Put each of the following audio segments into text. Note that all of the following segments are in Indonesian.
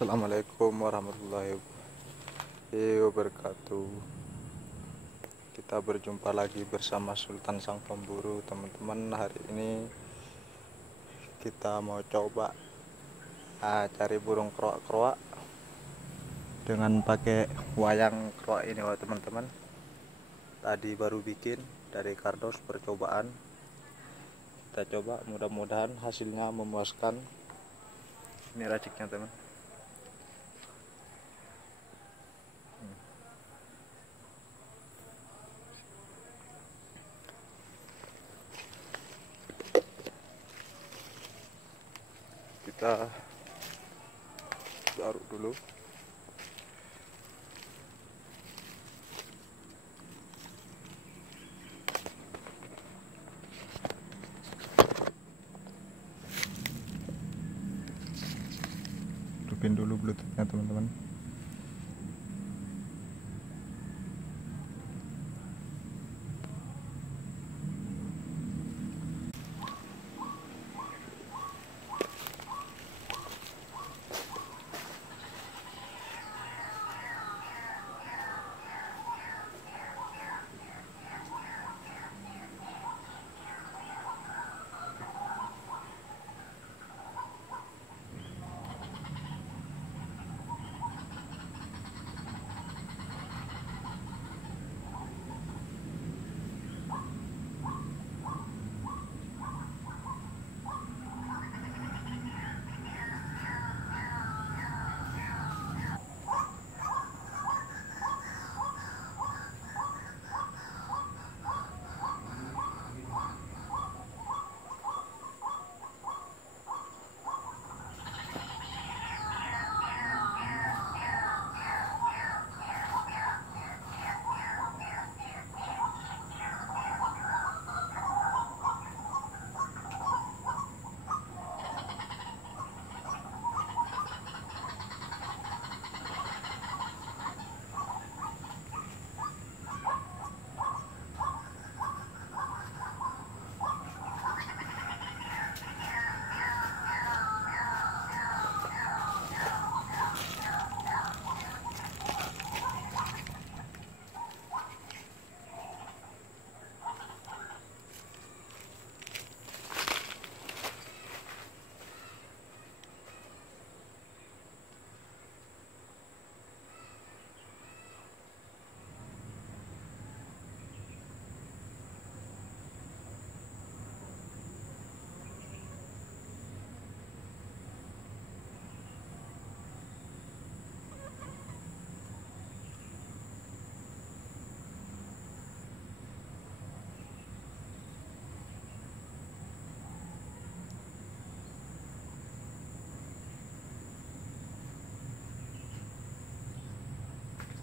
Assalamualaikum warahmatullahi wabarakatuh. Kita berjumpa lagi bersama Sultan Sang Pemburu, teman-teman. Hari ini kita mau coba cari burung kroak-kroak dengan pakai wayang kroak ini, teman-teman. Tadi baru bikin dari kardus percobaan. Kita coba, mudah-mudahan hasilnya memuaskan. Ini raciknya, teman. Kita garuk dulu. Hidupin dulu bluetoothnya, teman-teman.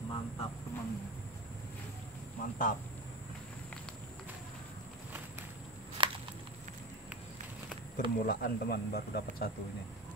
Mantap, teman, mantap. Permulaan, teman, baru dapat satu ini.